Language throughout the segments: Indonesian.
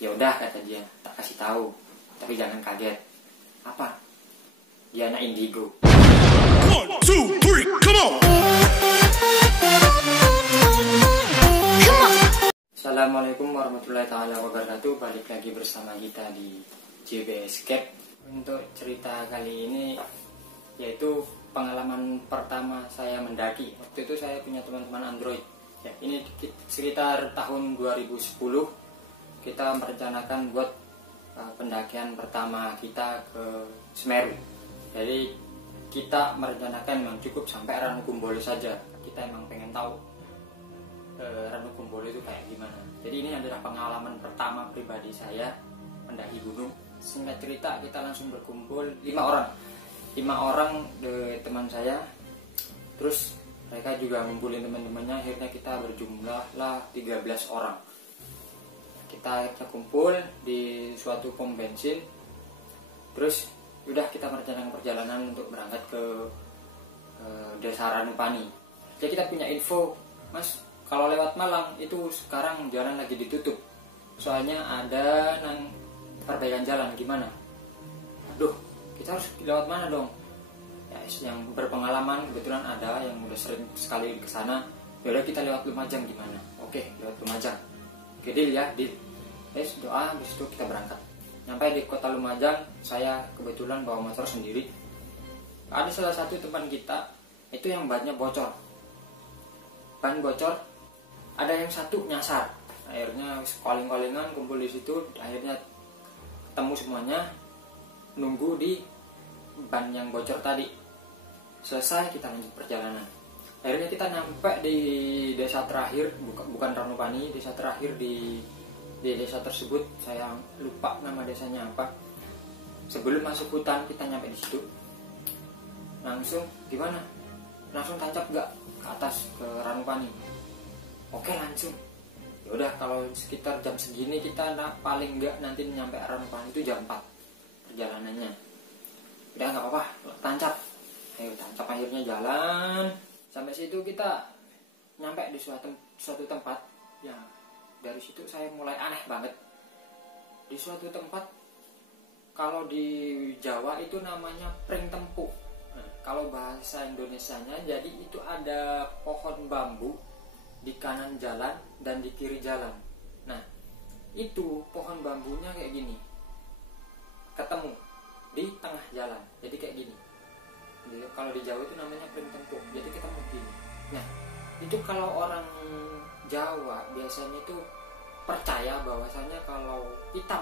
Ya udah, kata dia, tak kasih tahu, tapi jangan kaget. Apa? Dia anak indigo. 1, 2, 3, come on! Assalamualaikum warahmatullahi taala wabarakatuh. Balik lagi bersama kita di JB Escape. Untuk cerita kali ini yaitu pengalaman pertama saya mendaki. Waktu itu saya punya teman-teman Android. Ya, ini sekitar tahun 2010 kita merencanakan buat pendakian pertama kita ke Semeru. Jadi kita merencanakan memang cukup sampai Ranukumbolo saja. Kita emang pengen tahu Ranukumbolo itu kayak gimana. Jadi ini adalah pengalaman pertama pribadi saya mendaki gunung. Singkat cerita, kita langsung berkumpul 5 orang teman saya. Terus mereka juga ngumpulin teman-temannya. Akhirnya kita berjumlah lah 13 orang. Kita kumpul di suatu pom bensin. Terus udah kita merencanakan perjalanan untuk berangkat ke Desa Ranupani. Jadi kita punya info, Mas, kalau lewat Malang itu sekarang jalan lagi ditutup. Soalnya ada perbaikan jalan, gimana? Aduh, kita harus lewat mana dong? Ya, yang berpengalaman kebetulan ada yang udah sering sekali ke sana. Ya udah, kita lewat Lumajang gimana? Oke, lewat Lumajang. Oke, deal ya, deal. Doa, habis itu kita berangkat. Sampai di kota Lumajang, saya kebetulan bawa motor sendiri. Ada salah satu teman kita itu yang bannya bocor. Ban bocor, ada yang satu nyasar. Akhirnya calling-callingan kumpul di situ, akhirnya ketemu semuanya, nunggu di ban yang bocor tadi. Selesai, kita lanjut perjalanan. Akhirnya kita nyampe di desa terakhir, bukan Ranupani, desa terakhir di desa tersebut. Saya lupa nama desanya apa. Sebelum masuk hutan kita nyampe di situ. Langsung gimana? Langsung tancap gak ke atas ke Ranupani? Oke, langsung. Ya udah, kalau sekitar jam segini kita paling enggak nanti nyampe Ranupani itu jam 4 perjalanannya. Udah, nggak apa-apa, tancap. Ayo tancap, akhirnya jalan. Sampai situ kita nyampe di suatu tempat yang dari situ saya mulai aneh banget. Di suatu tempat, kalau di Jawa itu namanya Pring Tempuk. Nah, kalau bahasa Indonesianya, jadi itu ada pohon bambu di kanan jalan dan di kiri jalan. Nah, itu pohon bambunya kayak gini, ketemu di tengah jalan, jadi kayak gini. Jadi, kalau di Jawa itu namanya Pring Tempuk, jadi ketemu gini. Nah, itu kalau orang Jawa biasanya itu percaya bahwasanya kalau kita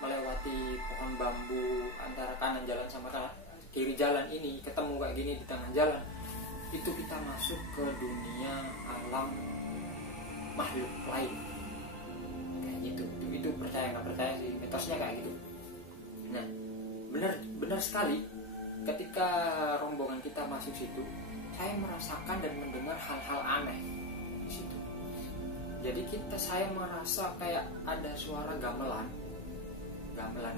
melewati pohon bambu antara kanan jalan sama kiri jalan ini, ketemu kayak gini di tengah jalan, itu kita masuk ke dunia alam makhluk lain kayak gitu. Itu percaya nggak percaya sih, mitosnya kayak gitu. Nah, benar sekali, ketika rombongan kita masuk situ, saya merasakan dan mendengar hal-hal aneh di situ. Jadi saya merasa kayak ada suara gamelan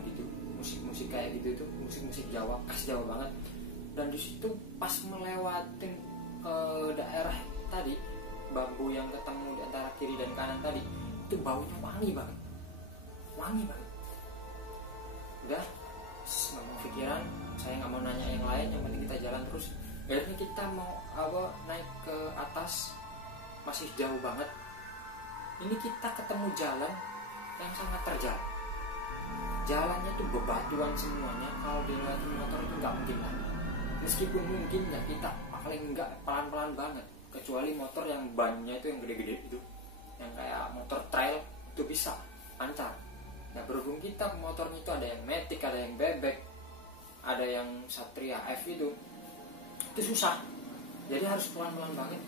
gitu, musik kayak gitu, itu musik Jawa, khas Jawa banget. Dan di situ pas melewati daerah tadi, bambu yang ketemu di antara kiri dan kanan tadi, itu baunya wangi banget. Udah, nggak mau pikiran, saya nggak mau nanya yang lain, yang penting kita jalan terus. Akhirnya kita mau naik ke atas, masih jauh banget. Ini kita ketemu jalan yang sangat terjal. Jalannya tuh bebatuan semuanya, kalau dilewatin motor itu nggak mungkin lah. Meskipun mungkin ya kita paling nggak pelan-pelan banget, kecuali motor yang bannya itu yang gede-gede itu, yang kayak motor trail itu bisa lancar. Nah, berhubung kita motornya itu ada yang Matic, ada yang Bebek, ada yang Satria F itu susah. Jadi harus pelan-pelan banget.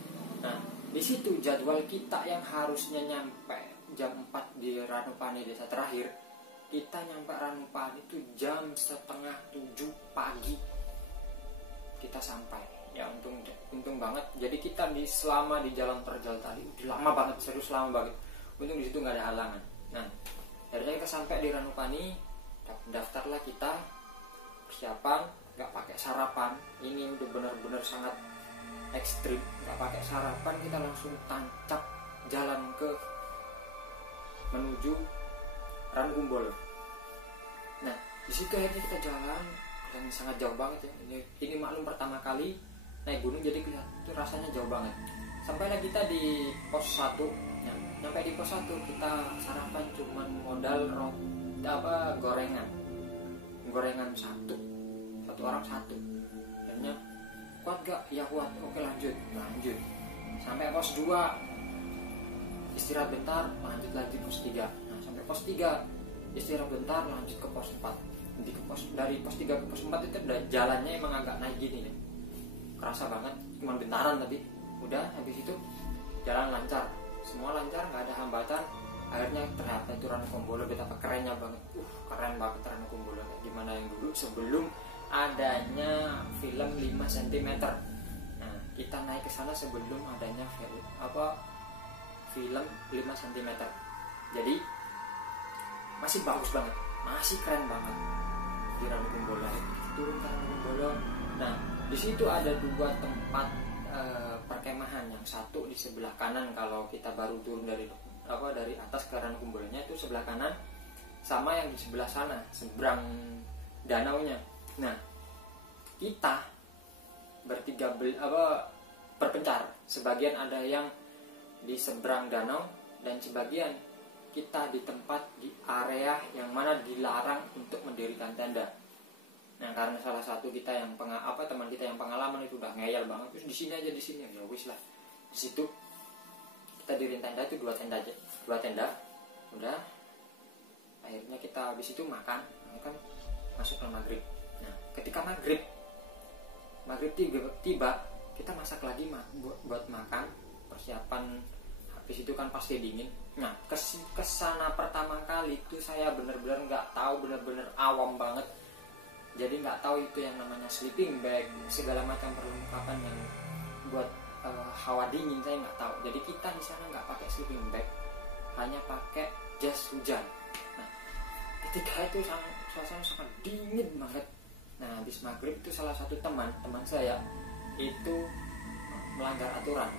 Nah, di situ jadwal kita yang harusnya nyampe jam 4 di Ranupani desa terakhir, kita nyampe Ranupani itu jam setengah 7 pagi kita sampai. Ya untung banget. Jadi kita selama di jalan terjal tadi udah lama banget, serius lama banget. Untung di situ nggak ada halangan. Nah, akhirnya kita sampai di Ranupani, daftarlah kita, persiapan, nggak pakai sarapan. Ini udah benar-benar sangat ekstrim, nggak pakai sarapan, kita langsung tancap jalan ke menuju Rankumbolo. Nah di situ akhirnya kita jalan dan sangat jauh banget ya. Ini maklum pertama kali naik gunung, jadi itu rasanya jauh banget. Sampailah kita di pos 1. Nah, sampai di pos 1 kita sarapan cuman modal gorengan satu orang satu. Akhirnya kuat gak? Ya kuat. Oke lanjut. Sampai pos 2 istirahat bentar, lanjut lagi pos 3. Nah sampai pos 3 istirahat bentar, lanjut ke pos 4. Dari pos 3 ke pos 4 itu udah jalannya emang agak naik gini ya. Kerasa banget, cuma bentaran tapi udah habis itu jalan lancar, semua lancar, nggak ada hambatan. Akhirnya ternyata itu Rankumbolo betapa kerennya banget. Keren banget Rankumbolo, kayak gimana yang dulu sebelum adanya film 5 cm. Nah kita naik ke sana sebelum adanya film 5 cm. Jadi masih bagus banget, masih keren banget di Rankumbolo. Turun ke Rankumbolo. Nah di situ ada 2 tempat perkemahan. Yang satu di sebelah kanan kalau kita baru turun dari atas ke Rankumbolonya, itu sebelah kanan, sama yang di sebelah sana seberang danaunya. Nah kita bertiga berpencar, sebagian ada yang di seberang danau dan sebagian kita di tempat di area yang mana dilarang untuk mendirikan tenda. Nah karena salah satu kita yang teman kita yang pengalaman itu udah ngeyel banget, terus di sini ya wis lah. Di situ kita diriin tenda itu 2 tenda. Udah akhirnya kita habis itu makan masuk ke maghrib. Nah ketika maghrib tiba, kita masak lagi buat makan, persiapan. Habis itu kan pasti dingin. Nah kesana pertama kali itu saya bener-bener nggak tahu, bener-bener awam banget. Jadi nggak tahu itu yang namanya sleeping bag, segala macam perlengkapan yang buat hawa dingin saya nggak tahu. Jadi kita di sana nggak pakai sleeping bag, hanya pakai jas hujan. Nah ketika itu suasana sangat dingin banget. Nah habis maghrib itu salah satu teman saya itu melanggar aturan.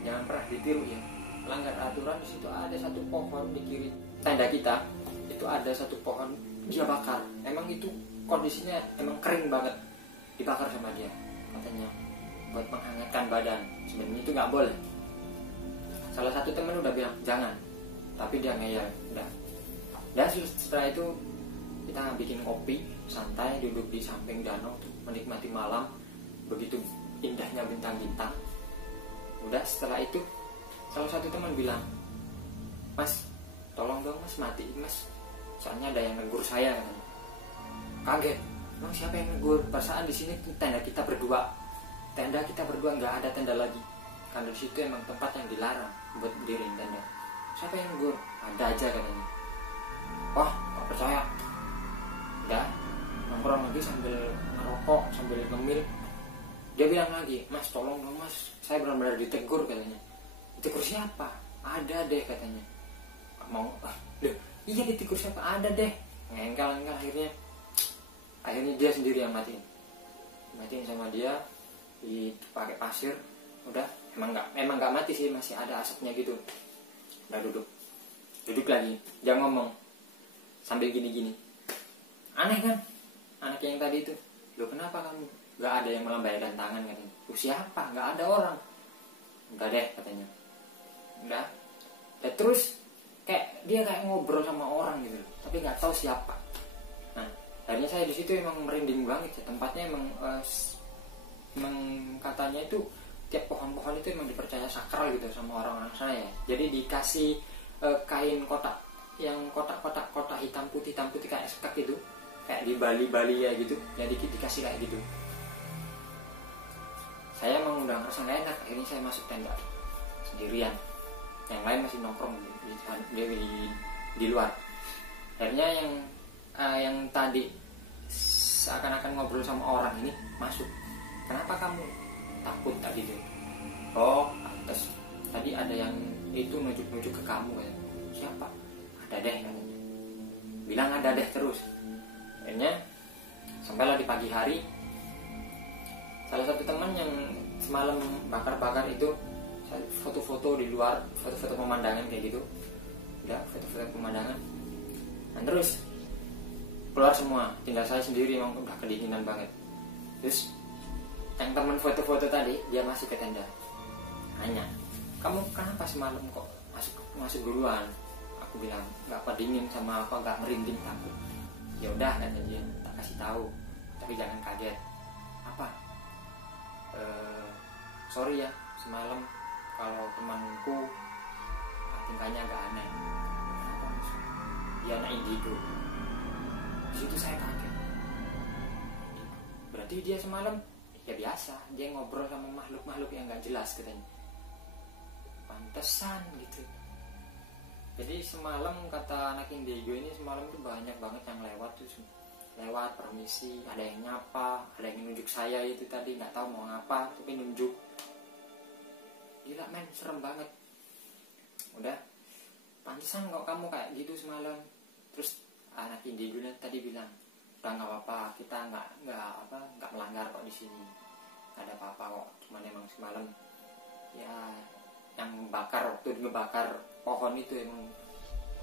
Jangan pernah ditiru ya, melanggar aturan. Di situ ada satu pohon di kiri tenda kita, itu ada satu pohon dia bakar. Emang itu kondisinya emang kering banget, dibakar sama dia katanya buat menghangatkan badan. Sebenarnya itu nggak boleh. Salah satu teman udah bilang jangan, tapi dia ngeyel. Dan setelah itu kita bikin kopi santai, duduk di samping danau menikmati malam, begitu indahnya bintang-bintang. Udah setelah itu salah satu teman bilang, "Mas, tolong dong mas, mati mas, soalnya ada yang negur saya." Kaget, emang siapa yang negur? Perasaan di sini tenda kita berdua nggak ada tenda lagi, karena di situ emang tempat yang dilarang buat berdiriin tenda. Siapa yang negur? Ada aja katanya. Wah, nggak percaya. Udah nongkrong lagi sambil ngerokok, sambil ngemil. Dia bilang lagi, "Mas, tolong dong mas, saya benar-benar ditegur," katanya. "Ditegur siapa?" "Ada deh," katanya. Mau, iya ditegur siapa? Ada deh. Ngengkal akhirnya dia sendiri yang matiin sama dia dipakai pasir. Udah emang nggak mati sih, masih ada asapnya gitu. Udah duduk lagi, dia ngomong sambil gini, "Aneh kan anak yang tadi itu? Loh kenapa kamu? Nggak ada yang melambaikan tangan," katanya. "Siapa? Nggak ada orang." "Udah deh," katanya. Udah. Dan terus dia kayak ngobrol sama orang gitu, tapi nggak tahu siapa. Nah akhirnya saya di situ emang merinding banget ya. Tempatnya emang katanya itu tiap pohon-pohon itu emang dipercaya sakral gitu sama orang-orang sana ya. Jadi dikasih kain kotak, yang kotak hitam putih kayak sekak gitu, kayak di Bali ya gitu. Jadi dikasih kayak gitu. Saya emang udah ngerasa nggak enak. Akhirnya saya masuk tenda sendirian, yang lain masih nongkrong di luar. Akhirnya yang tadi seakan-akan ngobrol sama orang ini masuk. "Kenapa kamu takut tadi tuh?" "Oh, pantes. Tadi ada yang itu nunjuk ke kamu," katanya. "Siapa?" "Ada deh," katanya. Bilang ada deh terus. Akhirnya sampailah di pagi hari, salah satu teman yang semalam bakar-bakar itu foto-foto di luar, foto-foto pemandangan kayak gitu. udah foto-foto pemandangan. Dan terus keluar semua, tinggal saya sendiri, memang udah kedinginan banget. Terus yang teman foto-foto tadi dia masuk ke tenda, nanya, kamu kenapa semalam kok masuk duluan? Aku bilang nggak apa dingin sama apa nggak merinding takut. Ya udah kata dia, tak kasih tahu, tapi jangan kaget. Apa? Sorry ya, semalam kalau temanku tingkahnya agak aneh. Kenapa? Ya anak indigo. Di situ saya kaget. Berarti dia semalam ya biasa, dia ngobrol sama makhluk-makhluk yang nggak jelas katanya. Pantesan gitu. Jadi semalam kata anak indigo ini, semalam itu banyak banget yang lewat tuh, lewat permisi, ada yang nyapa, ada yang nunjuk saya itu tadi, nggak tahu mau ngapa tapi nunjuk. Gila men, serem banget. Udah, pantesan kok kamu kayak gitu semalam. Terus anak indigo tadi bilang, udah nggak apa-apa, kita nggak melanggar kok di sini, nggak ada apa-apa kok, cuman emang semalam ya yang waktu ngebakar pohon itu emang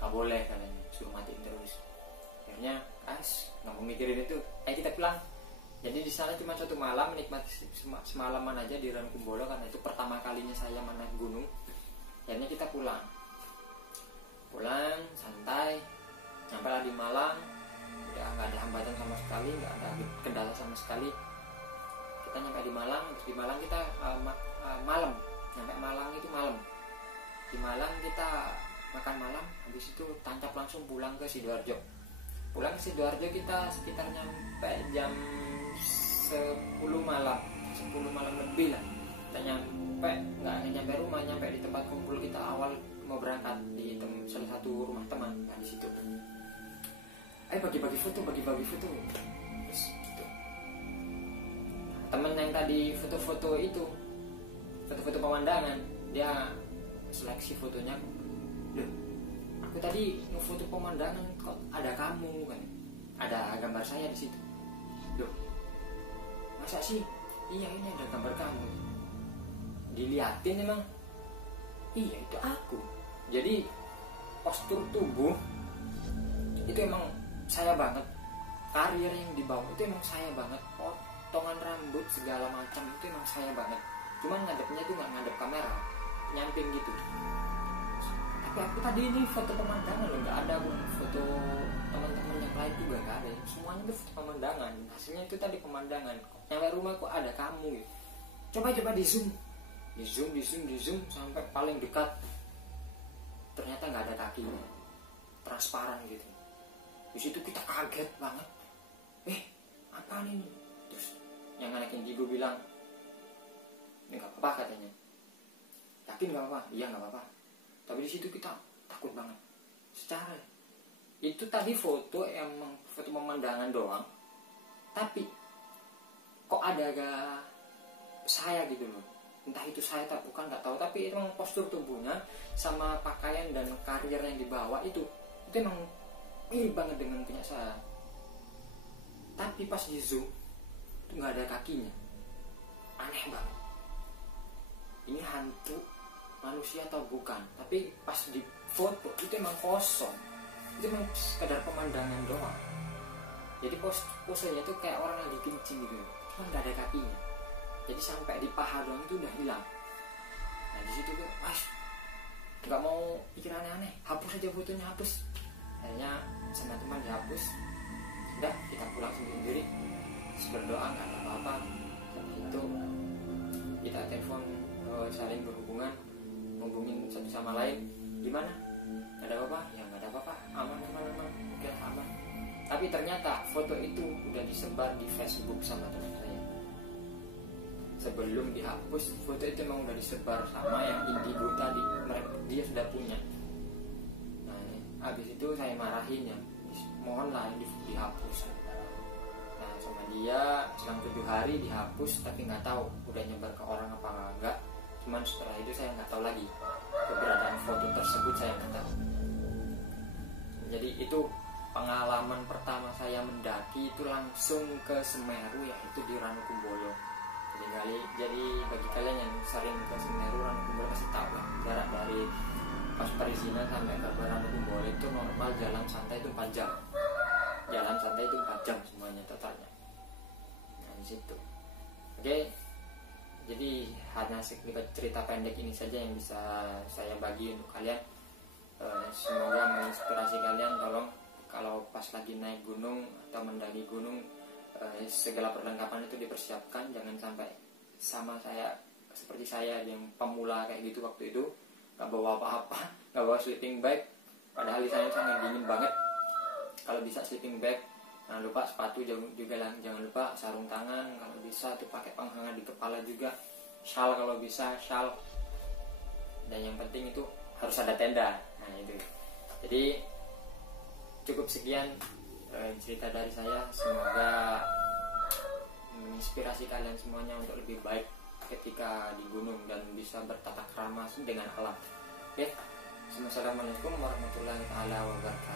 nggak boleh katanya, suruh matiin terus. Akhirnya nggak mau mikirin itu, kita pulang. Jadi di sana cuma 1 malam, menikmati semalaman aja di Rankumbolo karena itu pertama kalinya saya menaik gunung. Akhirnya kita pulang santai, nyampe lah di Malang. Udah nggak ada hambatan sama sekali, nggak ada kendala sama sekali. Kita nyampe di Malang, terus di Malang kita malam, nyampe Malang itu malam. Di Malang kita makan malam, habis itu tancap langsung pulang ke Sidoarjo. Pulang ke Sidoarjo kita sekitar nyampe jam 10 malam lebih lah. Kita nggak nyampe rumah, nyampe di tempat kumpul kita awal mau berangkat di salah satu rumah teman. Nah di situ, bagi-bagi foto. Terus gitu. Temen yang tadi foto-foto pemandangan, dia seleksi fotonya. Loh, aku tadi ngefoto pemandangan kok ada kamu kan, ada gambar saya di situ. Loh, masa sih? Iya, ini ada gambar kamu. Diliatin emang, iya itu aku. Jadi postur tubuh itu emang saya banget, karir yang dibawa itu emang saya banget, potongan rambut segala macam itu emang saya banget. Cuman ngadepnya itu nggak ngadep kamera, nyamping gitu. Tapi aku tadi ini foto pemandangan loh, nggak ada foto teman-teman yang lain juga nggak ada. Semuanya itu foto pemandangan. Hasilnya itu tadi pemandangan. Nyampe rumah kok ada kamu gitu. Coba di zoom sampai paling dekat. Ternyata nggak ada kakinya, transparan gitu. Di situ kita kaget banget. Apa ini? Terus yang anak indigo bilang, ini nggak apa-apa katanya. Yakin nggak apa-apa? Iya nggak apa-apa. Tapi di situ kita takut banget. Secara itu tadi foto emang foto pemandangan doang, tapi kok ada agak saya gitu loh. Entah itu saya tak bukan nggak tahu, tapi emang postur tubuhnya sama pakaian dan karir yang dibawa itu emang mirip banget dengan punya saya. Tapi pas di zoom itu nggak ada kakinya, aneh banget. Ini hantu manusia atau bukan? Tapi pas di foto itu emang kosong, itu emang sekedar pemandangan doang. Jadi posenya itu kayak orang yang dikencing gitu, cuma nggak ada kakinya. Jadi sampai di paha doang itu udah hilang. Nah di situ tuh, nggak mau pikir aneh-aneh, hapus aja fotonya, hapus. Akhirnya sama teman dihapus. Udah kita pulang sendiri, berdoa nggak ada apa-apa. Itu kita telepon, saling berhubungan, ngomongin satu sama lain. Gimana? Nggak ada apa-apa? Ya nggak ada apa-apa, aman. Oke, aman. Tapi ternyata foto itu udah disebar di Facebook sama teman saya. Sebelum dihapus, foto itu memang udah disebar sama yang indigo tadi. Dia sudah punya. Nah, habis itu saya marahin ya, mohonlah ini dihapus. Nah, sama dia selang 7 hari dihapus, tapi nggak tahu udah nyebar ke orang apa enggak. Cuman setelah itu saya nggak tahu lagi keberadaan foto tersebut, saya nggak tahu. Jadi itu pengalaman pertama saya mendaki itu langsung ke Semeru, yaitu di Rankumbolo. Jadi bagi kalian yang sering ke Semeru, Rankumbolo pasti tahu lah jarak dari pas perizinan sampai ke Boronegoro itu normal jalan santai itu 4 jam. Jalan santai itu 4 jam semuanya totalnya. Nah di situ. Oke. Jadi hanya sekitar cerita pendek ini saja yang bisa saya bagi untuk kalian. Semoga menginspirasi kalian. Tolong kalau pas lagi naik gunung atau mendaki gunung, segala perlengkapan itu dipersiapkan. Jangan sampai sama saya seperti saya yang pemula kayak gitu waktu itu, gak bawa apa-apa, gak bawa sleeping bag. Padahal di sana sangat dingin banget. Kalau bisa sleeping bag, jangan lupa sepatu juga lah, jangan lupa sarung tangan, kalau bisa tuh pakai penghangat di kepala juga, shawl kalau bisa shawl, dan yang penting itu harus ada tenda. Nah itu. Jadi cukup sekian cerita dari saya, semoga menginspirasi kalian semuanya untuk lebih baik ketika di gunung dan bisa bertata krama dengan alam. Oke, assalamualaikum warahmatullahi wabarakatuh.